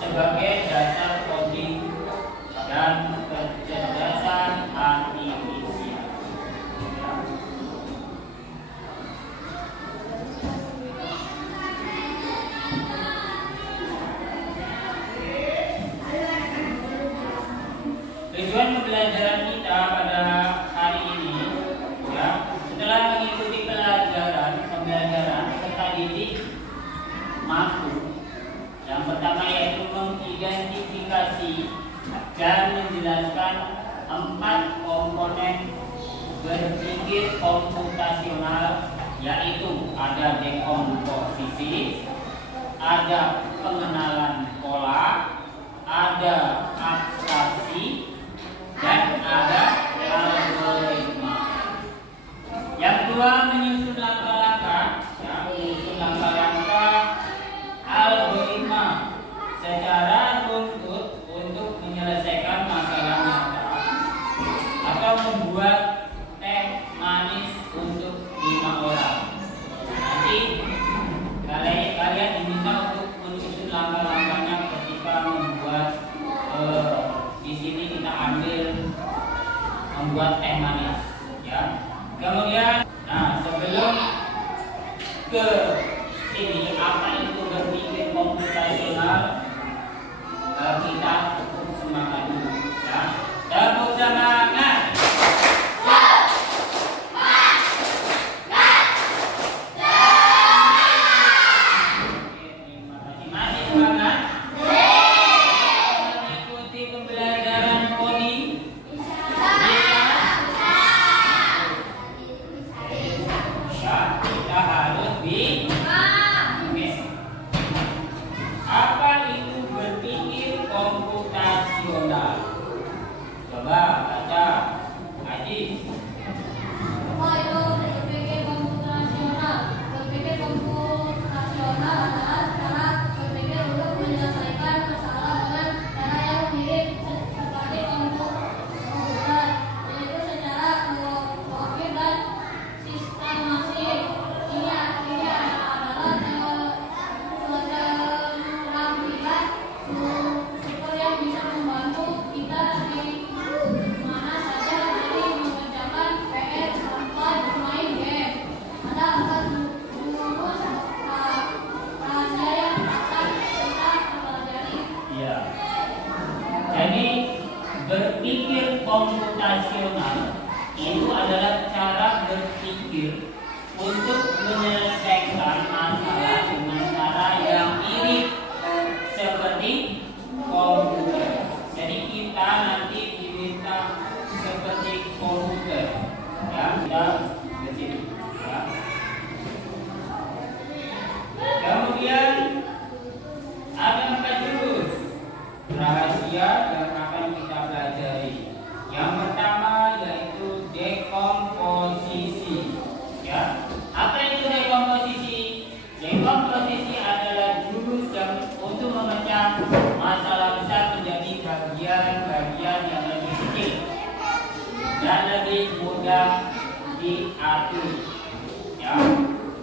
sebagai dasar coding dan kecerdasan artifisial. Tujuan pembelajaran kita pada hari ini, ya, setelah mengikuti pembelajaran serta didik mampu. Yang pertama yaitu mengidentifikasi dan menjelaskan 4 komponen berpikir komputasional, yaitu ada dekomposisi, ada pengenalan pola, ada abstraksi, dan ada algoritma. Yang kedua, menyusun langkah-langkah, algoritma secara runtut untuk menyelesaikan masalah nyata atau membuat teh manis untuk 5 orang. Nanti kalian diminta untuk menyusun langkah-langkahnya ketika membuat di sini kita ambil membuat teh manis, ya. Kemudian, sebelum ke sini apa itu berpikir komputasional, kita tepuk semangat dulu, ya. Tepuk semangat. Terima kasih. Masih semangat? Mengikuti pembelajaran coding? Ya, kita harus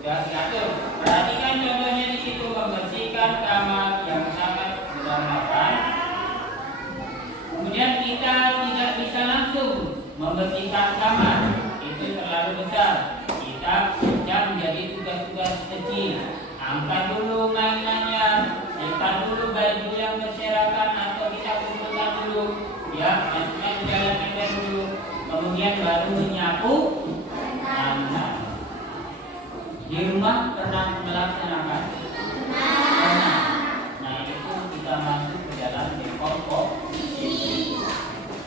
sudah diatur. Perhatikan contohnya di situ, membersihkan kamar yang sangat berantakan. Kemudian kita tidak bisa langsung membersihkan kamar, itu terlalu besar. Kita bisa menjadi tugas-tugas kecil. Angkat dulu mainannya, ikat dulu baju yang berserakan atau kita kumpulkan dulu, ya, masukkan ke dalam ember dulu. Kemudian baru menyapu tanah. Di rumah pernah melaksanakan? Pernah. Nah, itu kita masuk ke dalam dekomposisi.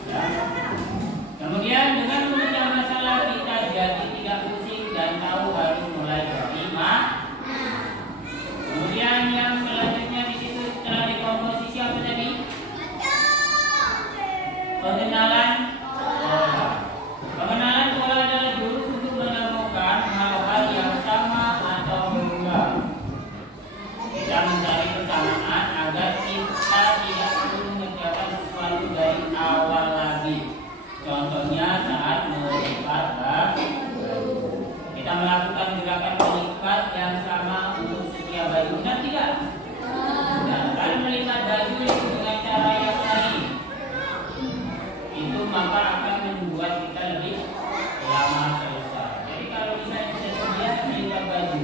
Ya. Kemudian dengan memecah masalah kita jadi tidak pusing dan tahu harus mulai dari mana. Kemudian yang selanjutnya di situ setelah dekomposisi apa tadi? Pengenalan pola. Pengenalan pola adalah jurus untuk menemukan hal-hal yang sama atau enggak. Kita mencari persamaan agar kita tidak perlu mengerjakan sesuatu dari awal lagi. Contohnya saat melipat baju. Kita melakukan gerakan melipat yang sama untuk setiap baju. Benar tidak? Nah, kalau melipat baju dengan cara yang lain, itu maka akan membuat kita lebih lama selesai. Jadi kalau misalnya kita terbiasa melipat baju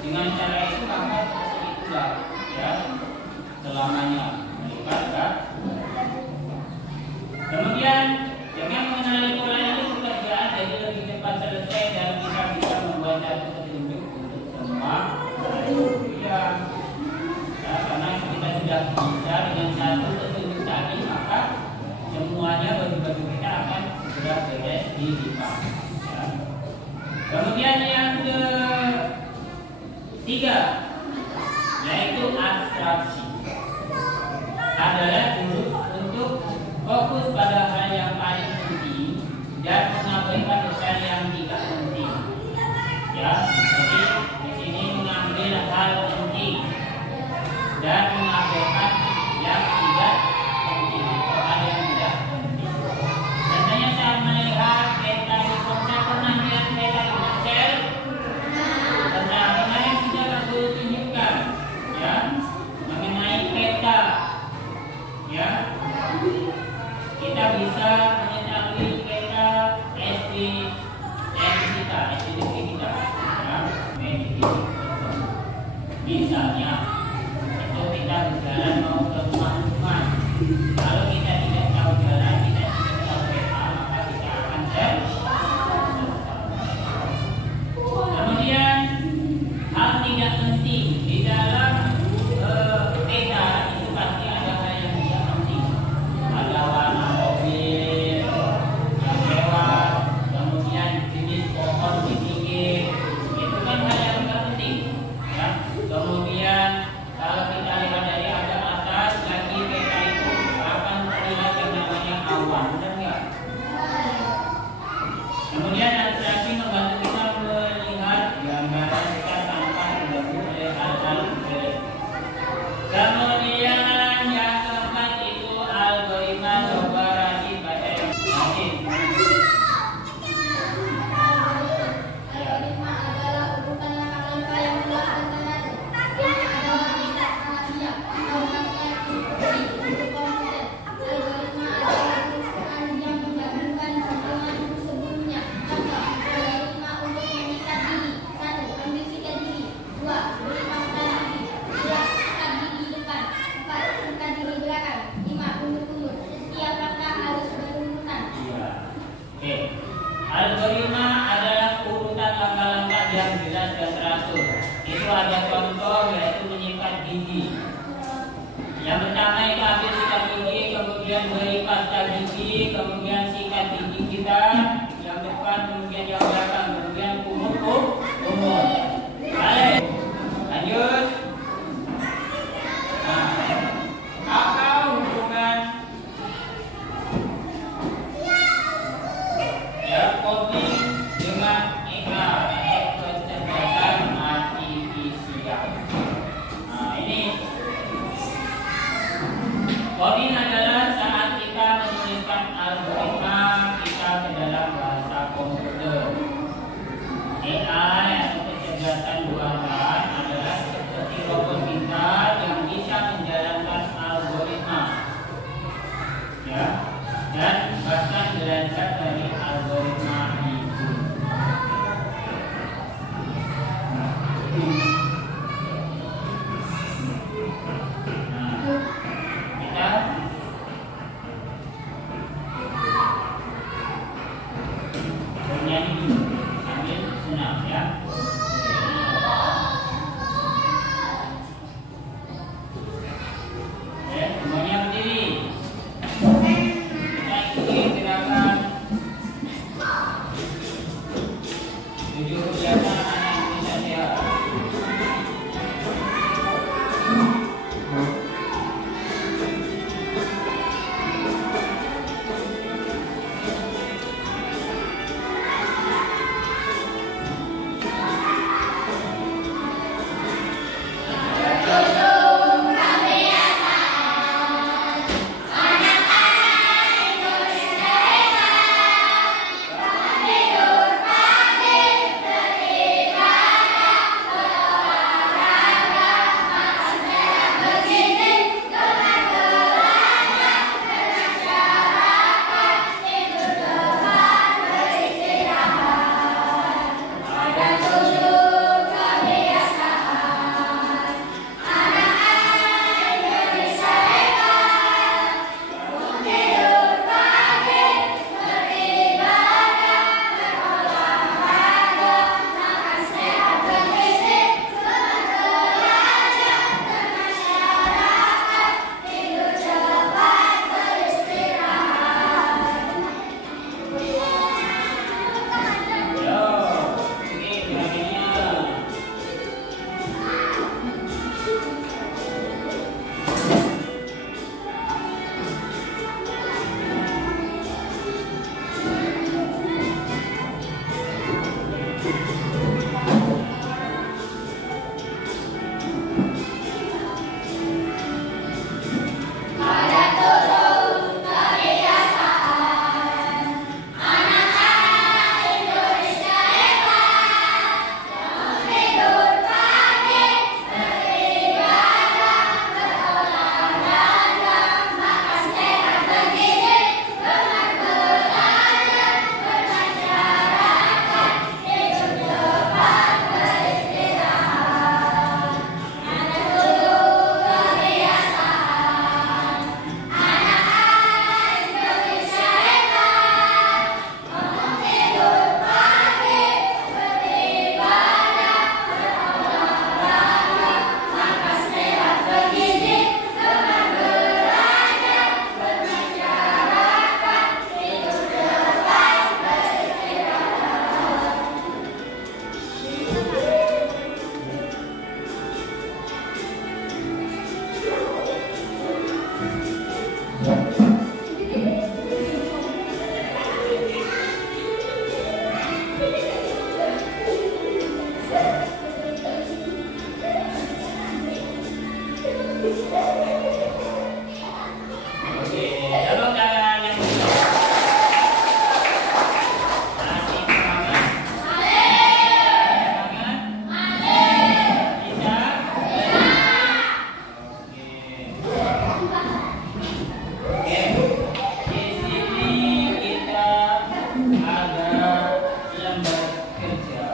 dengan cara itu, maka seperti itulah ya selamanya melipat baju. Kemudian dengan mengenali pola ini pekerjaan jadi lebih cepat selesai dan kita bisa membuat satu petunjuk untuk semua baju. Ya, karena kita sudah bisa dengan satu petunjuk tadi, maka semuanya baju-baju kita akan sudah beres dilipat. Ya. Kemudian yang ketiga, yaitu abstraksi, adalah jurus untuk fokus pada hal yang paling penting dan mengabaikan detail yang tidak penting. Ya, jadi di sini mengambil hal penting dan mengabaikan yang tidak penting atau hal yang tidak penting. Contohnya saat melihat peta di ponsel, pernah melihat peta di ponsel? Pernah. Kemarin sudah aku tunjukkan, ya, mengenai peta, ya. Kita bisa mengetahui peta SDN kita, ya, misalnya itu kita berjalan mau ke rumah-rumah. Kalau kita tidak tahu jalan, kita tidak tahu peta, maka kita akan tersesat. Kemudian hal tidak penting di dalam peta itu pasti ada hal yang tidak penting. Ada warna mobil yang lewat, kemudian jenis pohon di pinggir, itu kan hal yang tidak penting. Ya. Kemudian kalau kita lihat dari agak atas lagi peta itu akan terlihat yang namanya awan, benar nggak? Kemudian abstraksi membantu kita melihat gambaran kita tanpa terganggu oleh hal-hal berbeda. Kemudian yang keempat itu algoritma coba rajin baca yang rajin. Algoritma adalah urutan langkah-langkah yang telah tertera dalam kitab rahasia atau daftar instruksi untuk komputer. Algoritma adalah perusahaan yang menggabungkan dengan sebelumnya. Contoh, algoritma untuk mengikat diri. 1. Ambil sikat diri. 2. Beri pasta gigi. 3. Sikat gigi depan. 4. Sikat gigi belakang. 5. Undur-undur. Setiap langkah harus berurutan. Oke. Algoritma adalah urutan langkah-langkah yang jelas dan teratur. Itu ada contoh, yaitu menyikat gigi. Yang pertama itu ambil sikat gigi, kemudian beri pasta gigi, kemudian sikat gigi kita yang depan, kemudian yang belakang, kemudian kumur. Balik. Lanjut. Nah, apa hubungan ya coding dengan AI atau kecerdasan artifisial? Nah, ini coding adalah saat kita menuliskan algoritma kita ke dalam bahasa komputer. Oke, tepuk tangan yang meriah. Kasih semangat. Semangat. Bisa? Oke. Di sini kita ada lembar kerja.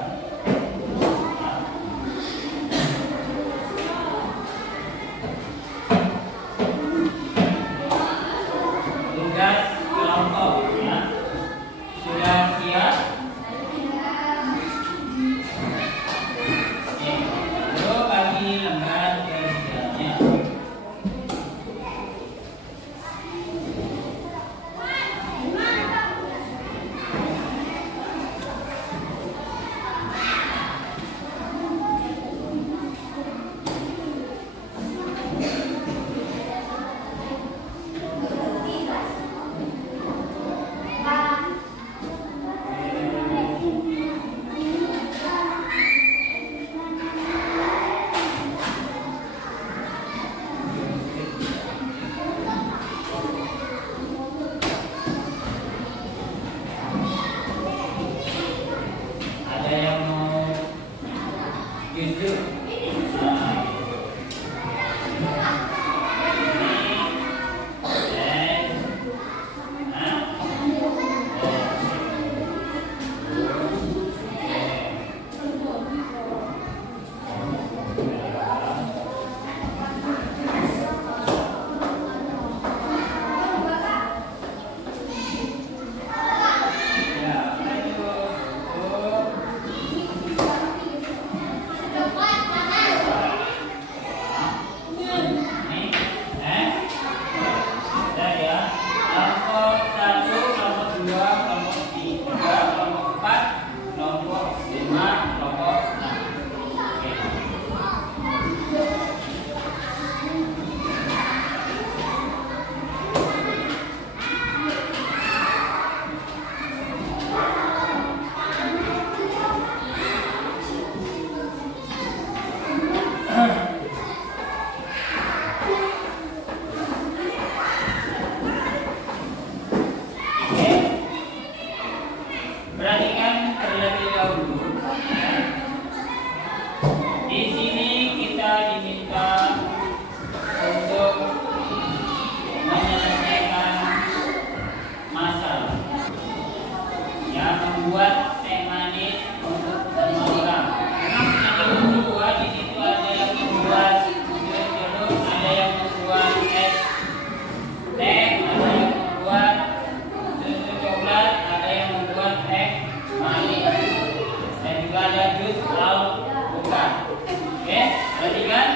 Tugas kelompok ya. Sudah siap? Oke. Lalu bagi lembar kerjanya. Ada yang mau jujur? Perhatikan terlebih dahulu. Di sini kita diminta untuk menyelesaikan masalah. Ya, membuat teh manis untuk 5 orang. Memang yang kedua di situ ada yang membuat jeruk, ada yang membuat es teh, ada yang membuat susu coklat, ada yang membuat teh manis, dan juga ada jus alpukat. Oke, perhatikan.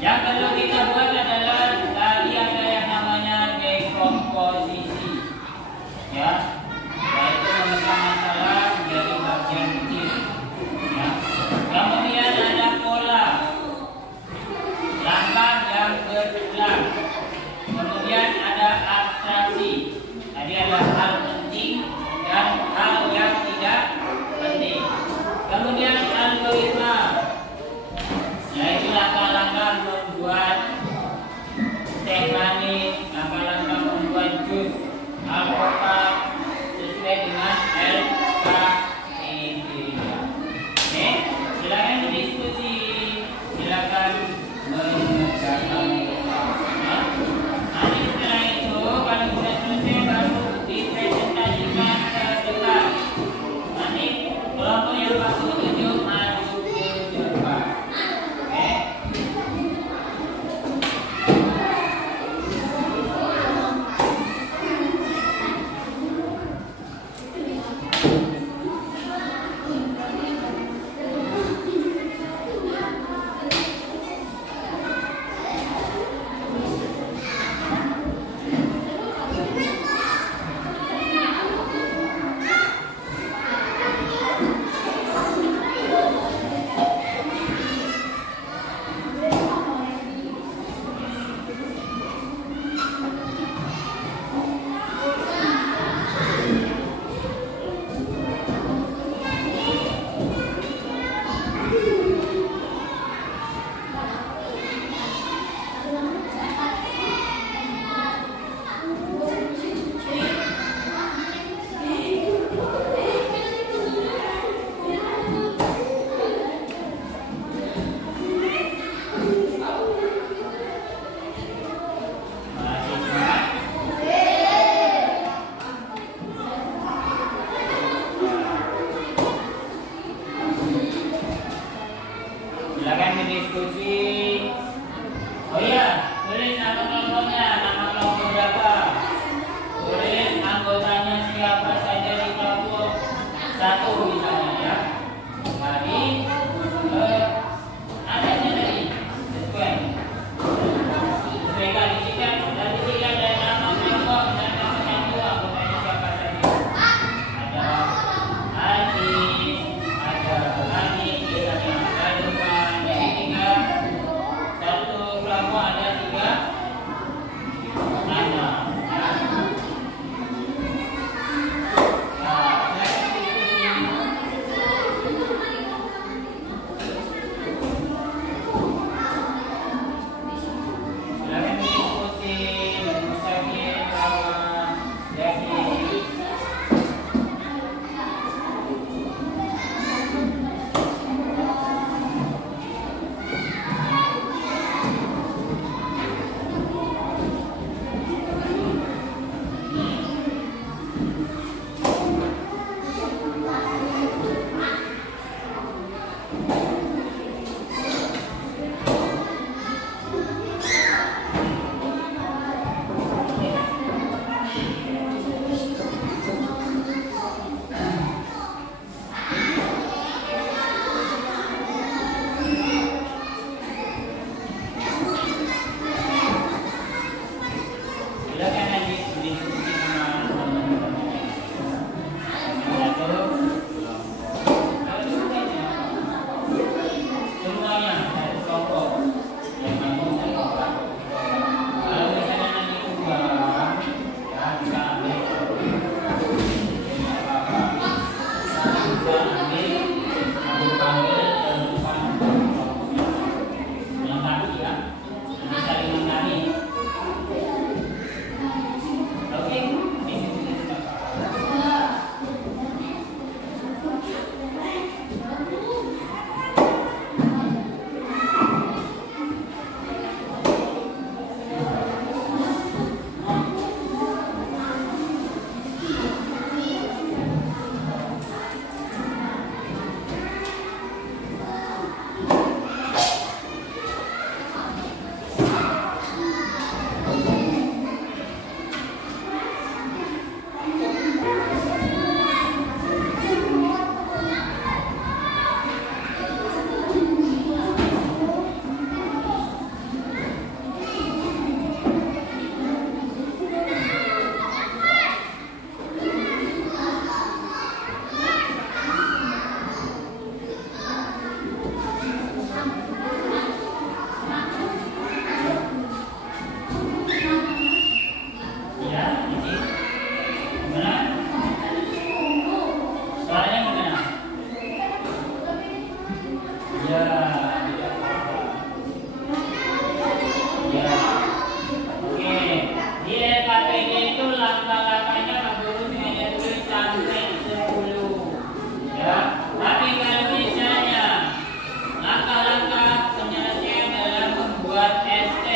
Yang perlu kita buat adalah tadi ada yang namanya dekomposisi, ya, yaitu memecah masalah menjadi bagian kecil. Ya. Kemudian ada pola, langkah yang berulang. Kemudian ada abstraksi. Tadi ada hal penting dan hal yang tidak penting. Kemudian algoritma, yaitu langkah-langkah membuat teh manis, langkah-langkah membuat jus alpukat sesuai dengan LKID. Oke, silakan berdiskusi, silakan mengerjakan. Nanti setelah itu kalau sudah selesai baru dipresentasikan ke depan. Nanti kelompok yang waktu 7 maju ke depan. Oke. Ya, tidak apa-apa. Ya. Oke. Di LKPD itu langkah-langkahnya Pak Guru hanya tulis sampai 10. Ya. Tapi kalau misalnya langkah-langkah penyelesaian dalam membuat ST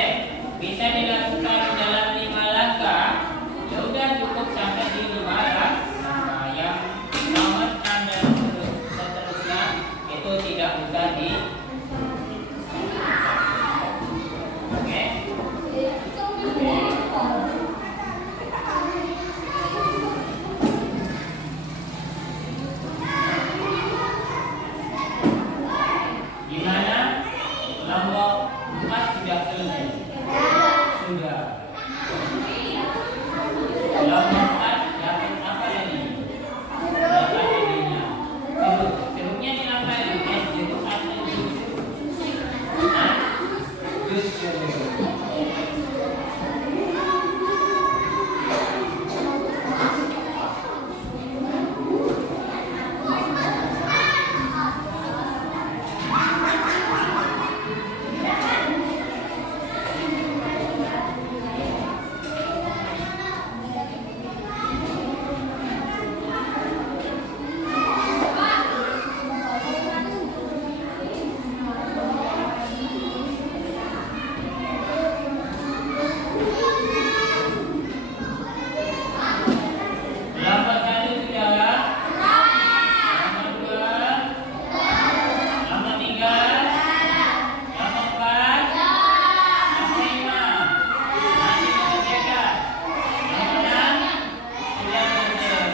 bisa dilakukan dalam 5 langkah, ya udah cukup sampai di 5 langkah. Yang nomor 6 dan seterusnya itu tidak usah di. Oke. Gimana? Kelompok 4 sudah selesai? Sudah. Kelompok 4 dapat apa ini? Dapat ininya. Jeruknya ini apa ini? Jeruk atau jus? Hah? Jus jeruk. Kelompok 1 sudah. Kelompok 2. Kelompok 3. Kelompok 4. Kelompok 5. Masih mengerjakan. Kelompok 6 sudah selesai.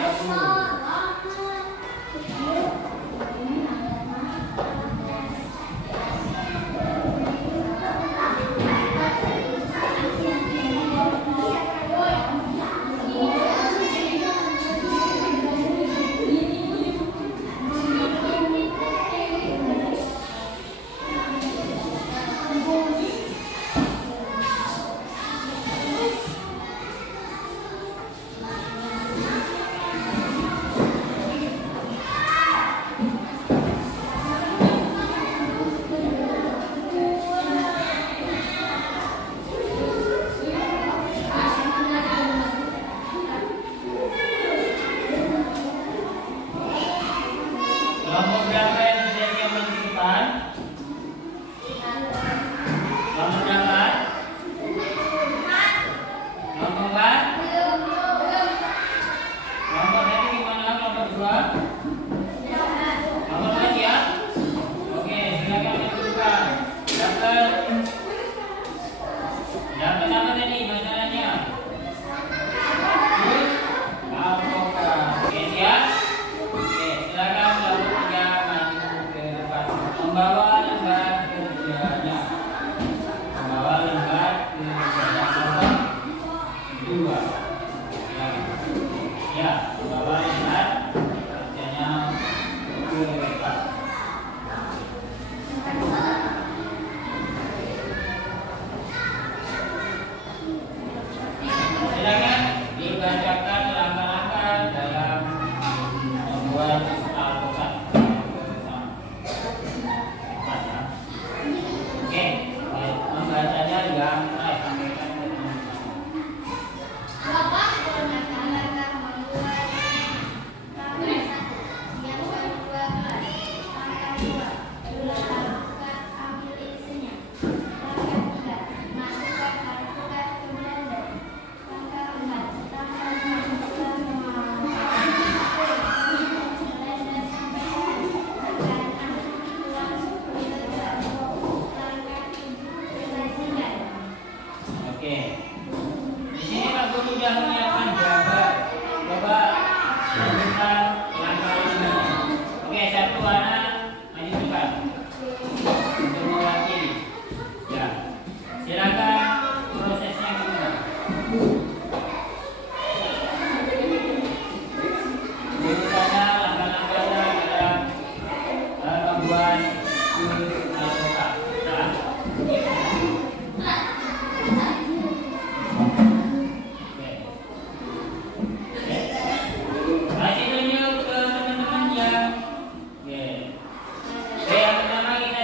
Kelompok berapa yang sudah siap maju ke depan? Kelompok berapa? Kelompok 4? Kelompok tadi gimana? Kelompok 2? Kelompok 2 siap? Oke, silakan maju ke depan. Dapat apa tadi masalahnya? Jus alpukat. Oke, siap? Oke, silakan kelompok 3 maju ke depan. Membawa lembar kerjanya. Membawa lembar kerjanya. Kelompok 2. Ya, membawa lembar kerjanya ke depan. Silakan dibacakan langkah-langkah dalam membuat alpukat bersama. Oke, membacanya juga mulai sampaikan ke teman-teman. Bapak bermasalah membuat langkah 1 yang kedua kelas. Langkah 2 tulis alpukat, ambil isinya. Langkah 3 masukkan alpukat ke blender. Langkah 4 tambahkan gula blender sampai habis. Langkah 6 tuang susu ke gelas. Langkah 7 sajikan. Oke. Di sini Pak Guru sudah menyiapkan gambar. Coba tunjukkan langkah-langkahnya. Oke, satu anak maju depan untuk mewakili. Ya, silakan prosesnya gimana? Tunjukkannya langkah-langkahnya dalam membuat jus alpukat. Nah. Kasih tunjuk ke teman-teman yang yang pertama kita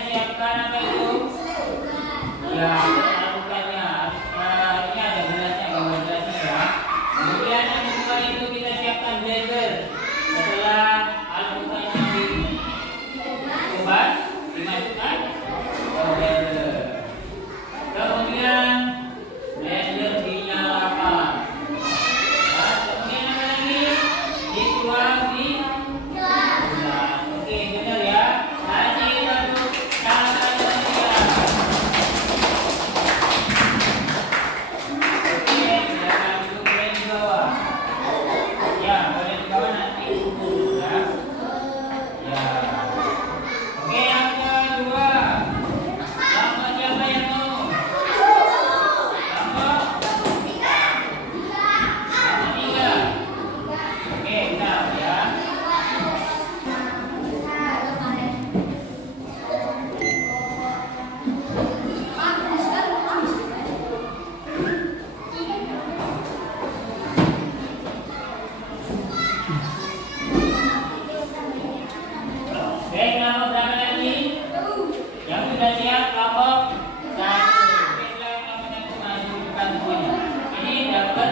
sudah siap kelompok 1. Oke, silakan kelompok 1 maju depan semuanya. Ini dapat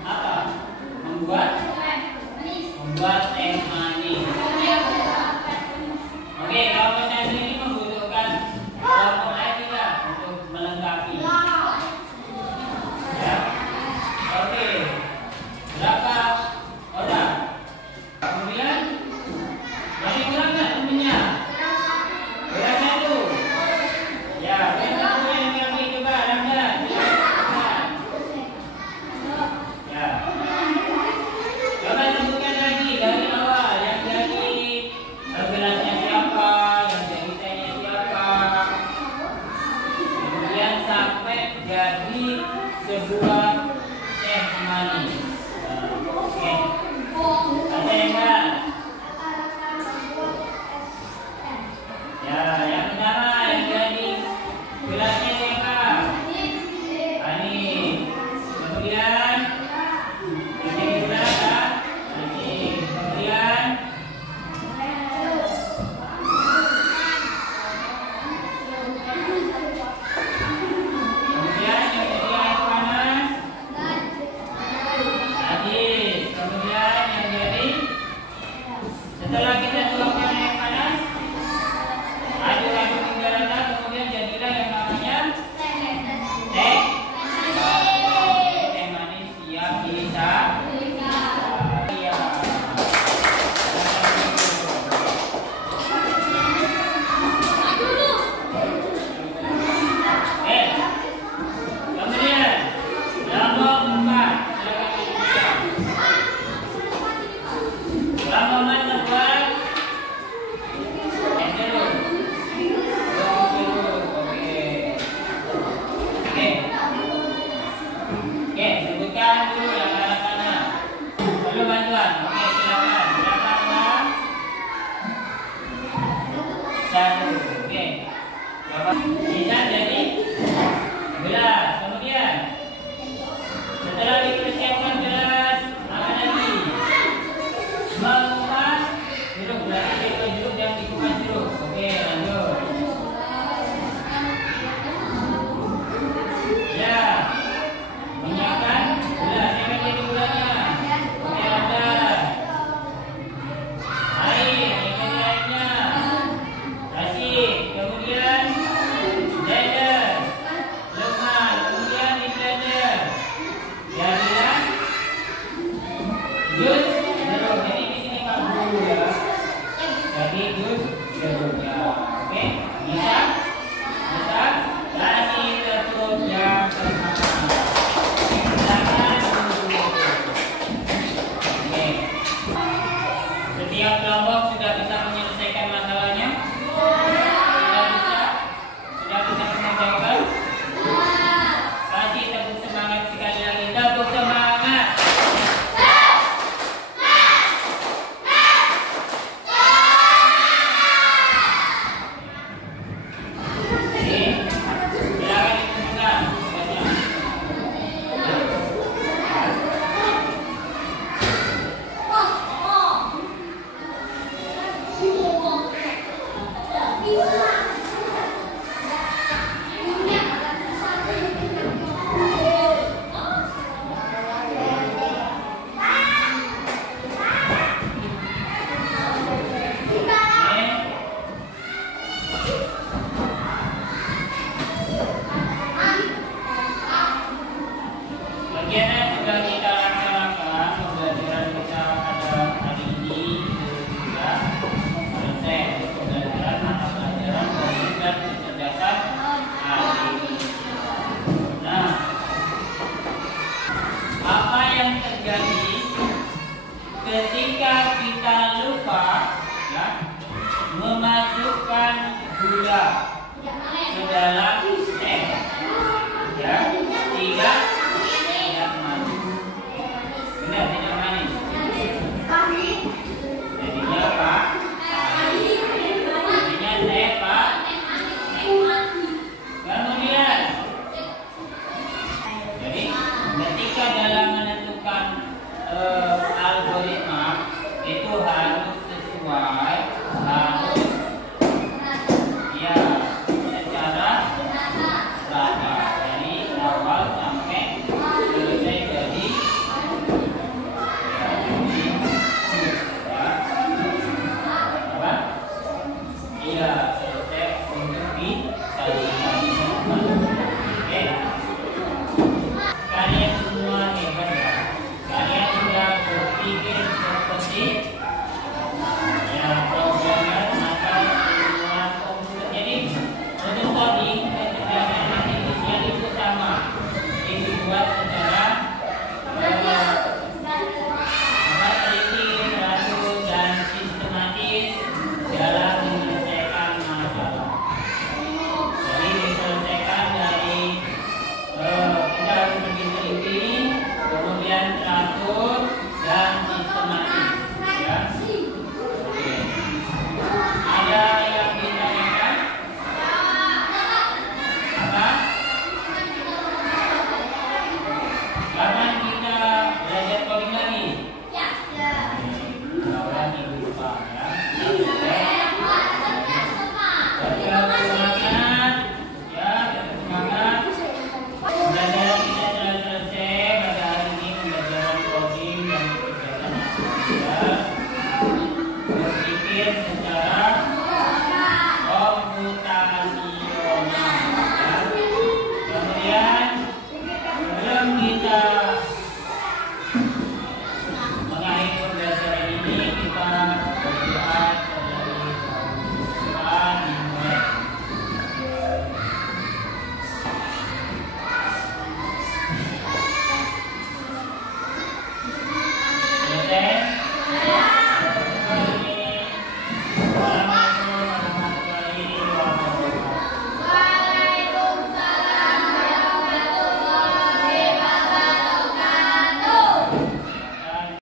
apa? Membuat teh manis. Oke, kelompok 1 ini membutuhkan kelompok lain tidak untuk melengkapi. Ya. Oke. Berapa orang? Kemudian masih kurang nggak temennya? Kurang 1. Ya, kurang 1 yang kami coba Rangga. Ya. Coba sebutkan lagi dari awal yang jadi gelasnya siapa, yang jadi tehnya siapa. Kemudian sampai jadi sebuah teh manis. Oke. Ada yang enggak? Ya, yang pertama yang jadi gelasnya siapa? Ani. Kemudian yang jadi gelas Ani. Kemudian yang jadi air panas Adis. Kemudian yang jadi setelah kita tuangkan air panas, aduk-aduk hingga rata, kemudian jadilah yang namanya teh manis siap bisa. Iya. Kemudian kelompok 4, silakan dibuka. Kelompok 4 membuat es jeruk. Oke, sebutkan dulu yang harapannya. Perlu bantuan. Oke, silakan. Berapa orang? 1. Oke. Berapa? Bisa jadi gelas. Kemudian setelah dipersiapkan gelas, apa lagi? Mengupas jeruk. Berarti siapa jeruk yang dikupas jeruk. Oke, lanjut. Ya, menyiapkan gelas. Siapa yang jadi gulanya? Oke, ada air. Yang jadi airnya Asyik. Kemudian blender, lemah. Kemudian di blender jadilah jus jeruk. Jadi di sini Pak Guru ya. Jadi jus jeruk ya. Oke, bisa. Kasih tertutup yang pertama. Silakan dulu. Oke. Setiap kelompok sudah bisa menyelesaikan masalahnya? Sudah bisa menyelesaikan? Kasih tepuk semangat sekali lagi. Tepuk semangat. ketika kita lupa ya, memasukkan gula ke dalam teh, ya, tidak manis. Benar, tidak manis. Jadinya apa? Jadinya teh apa? Kemudian, jadi ketika dalam menentukan algoritma itu harus sesuai, harus ya berpikir secara komputasional. Ya. Kemudian sebelum kita mengakhiri pembelajaran ini, kita berdoa